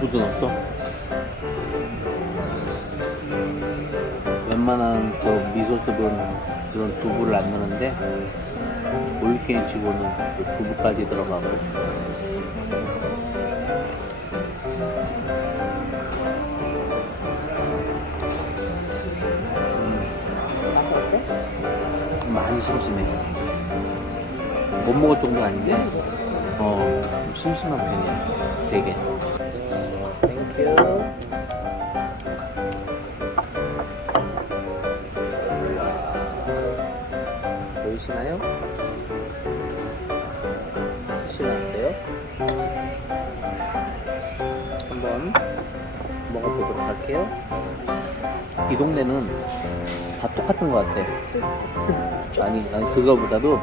두부도 넣었어. 웬만한 그 미소스는 그런 두부를 안 넣는데 올리케인 치고는 그 두부까지 들어가고 어때? 많이 심심해. 못 먹을 정도 아닌데 어좀 심심한 편이야. 되게. 보이시나요? 수시 나왔어요. 한번 먹어보도록 할게요. 이 동네는 다 똑같은 것 같아. 아니, 아니 그거보다도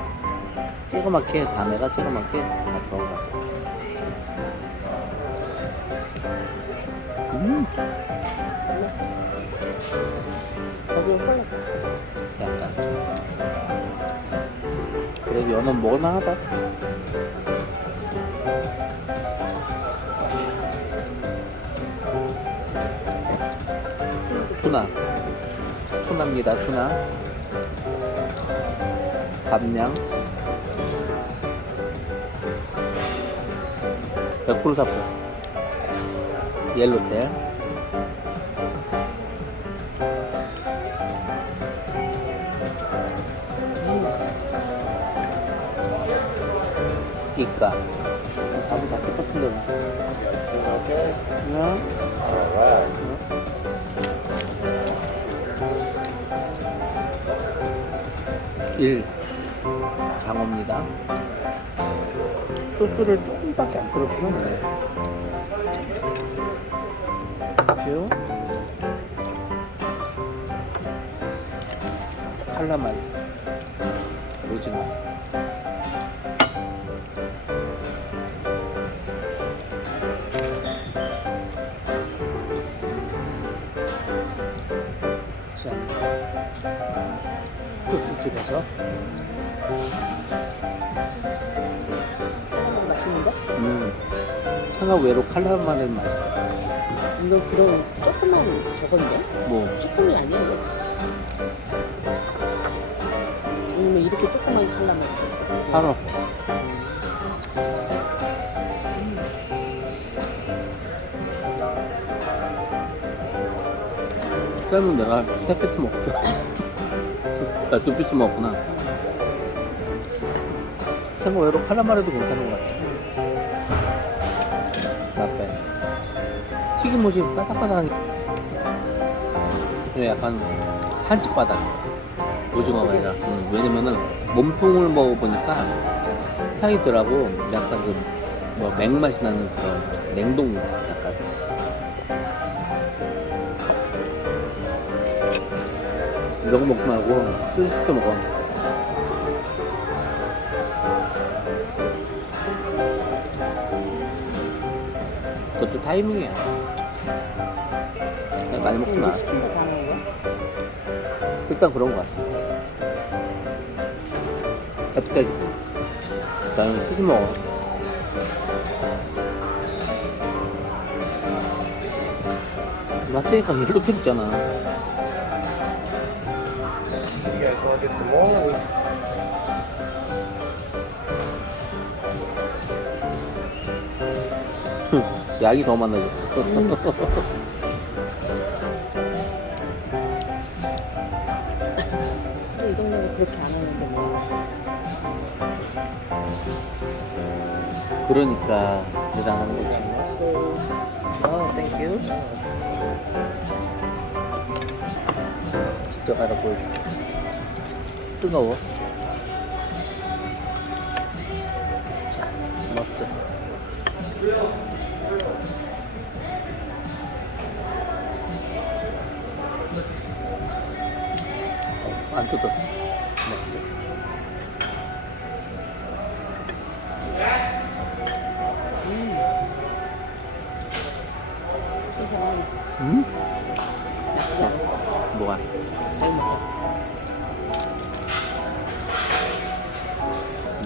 쬐그맣게 다네가 쬐그맣게 다 들어가. 음, 약간. 그래도 연어 먹을만하다. 투나. 투나입니다, 투나. 밥량. 100% 사포. 옐로텔. 이까. 밥은 다 똑같은데. Right. 일 장어입니다. 소스를 조금밖에 안 뿌렸구나. 칼라마리 오징어 자 소스 찍어서 맛있는데? 음, 차가 외로 칼라마리는 맛있어. 이거 그럼 조그만 저건데? 뭐 쭈꾸미 아니야 이거? 아니면 이렇게 조그만 칼라만 있어? 바로 쌀은 내가 세 피스 먹었어. 나두 피스 먹었구나. 참고 외로 칼라마리도 괜찮은 것 같아. 나빼. 튀김옷이 바삭바삭한. 게 약간 한쪽 바닥. 오징어가 아니라. 음, 왜냐면은 몸통을 먹어보니까 스타이드라고 약간 그뭐 맥맛이 나는 그런 냉동 약간. 이런 거 먹지 말고 쭈 시켜 먹어. 그것도 타이밍이야. 많이 먹구나. 일단 그런 것 같아. 에피타이저. 나는 수지 먹어. 라떼가 some more? 약이 더 많아졌어. 이 동네가 그렇게 안 하는 그러니까 대단한 거지. 어, 땡큐. 직접 하나 보여줄게. 뜨거워. 자, 머스. 어, 안 뜯었어.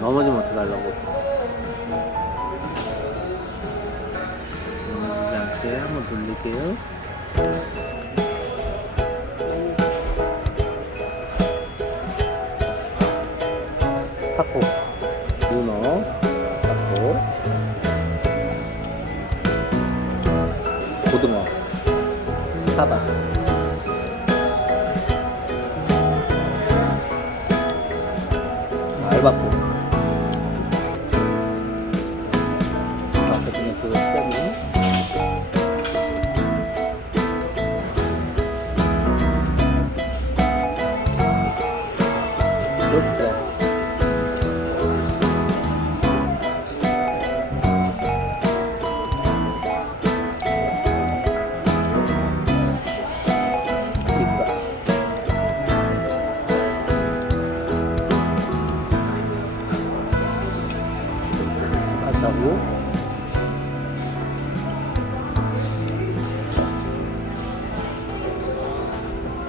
넘어지면 어떡하려고. 음, 그냥 다시 한번 돌릴게요. 타코, 문어, 타코, 고등어, 사바. 알바코. 그러니까. 마사고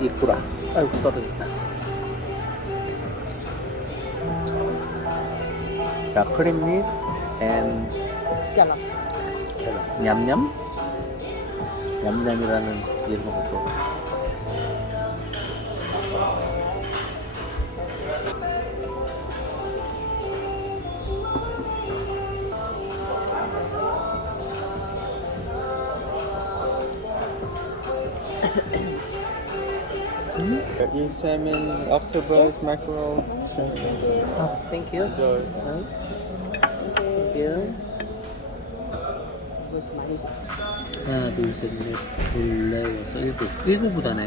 이꾸라. 아이고 떨어졌다 자 크림잎 앤 스캐럽. 스캐럽 냠냠 냠냠이라는 이름을 갖고 Eat salmon, octopus, mackerel. 아, 땡큐 Enjoy. 땡큐 왜 이렇게 많이 줬어? 하나 둘 셋 넷 둘 넷 여섯 일곱 일곱보다네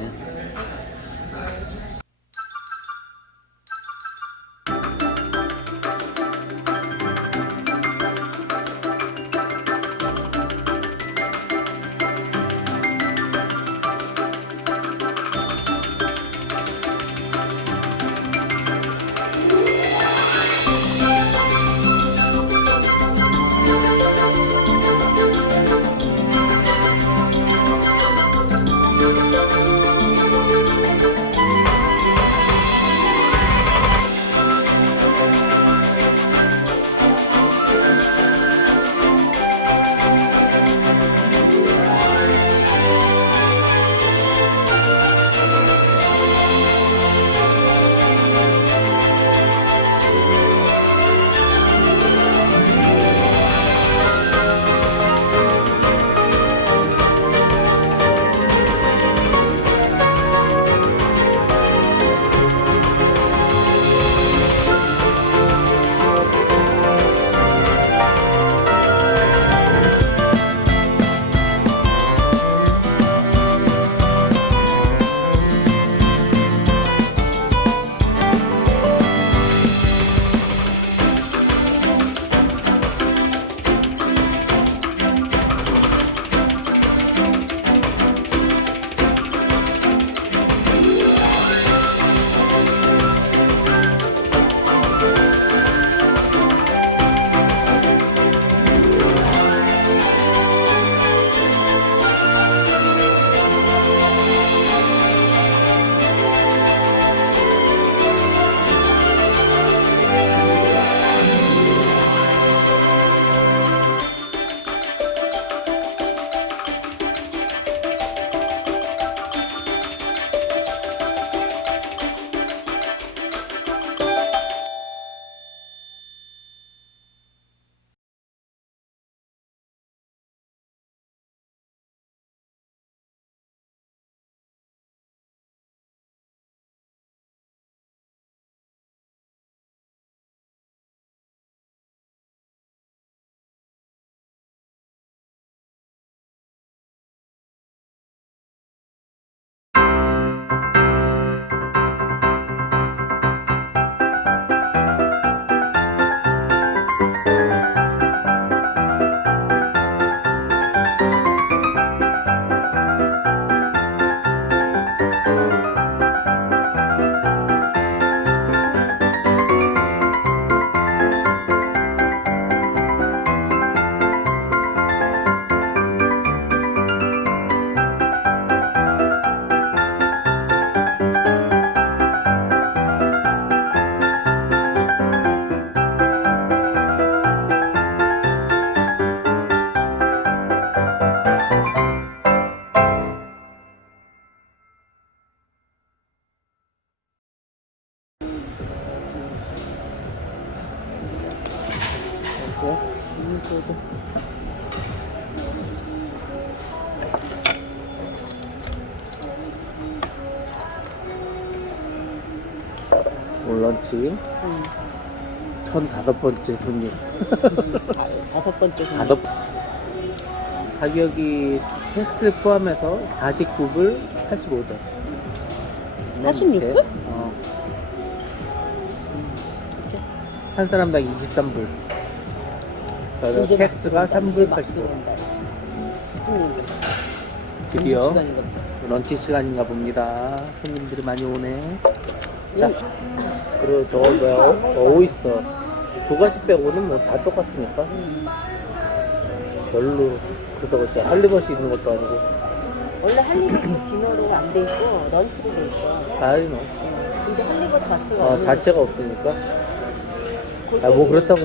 런치 음. 천 다섯 번째 손님. 다, 다섯 번째 손님. 다섯 가격이 텍스 포함해서 49불 85점. 46 불? 어. 이렇게. 한 사람당 23불. 그래서 이제 텍스가 막 들어온다, 3불 이제 막 80점. 들어온다. 손님들. 드디어 시간인가 보다. 런치 시간인가 봅니다. 손님들이 많이 오네. 자, 음. 그리고 저거 뭐야, 어, 어오이서. 두 가지 빼고는 뭐 다 똑같으니까. 음. 별로 그렇다고 진짜 할리버시 있는 것도 아니고. 원래 할리버트 디너로 안 돼 있고 런치로 돼 있어. 다이 뭐. 근데 할리버트 자체가 어, 없는 자체가 없으니까. 골 아, 뭐 그렇다고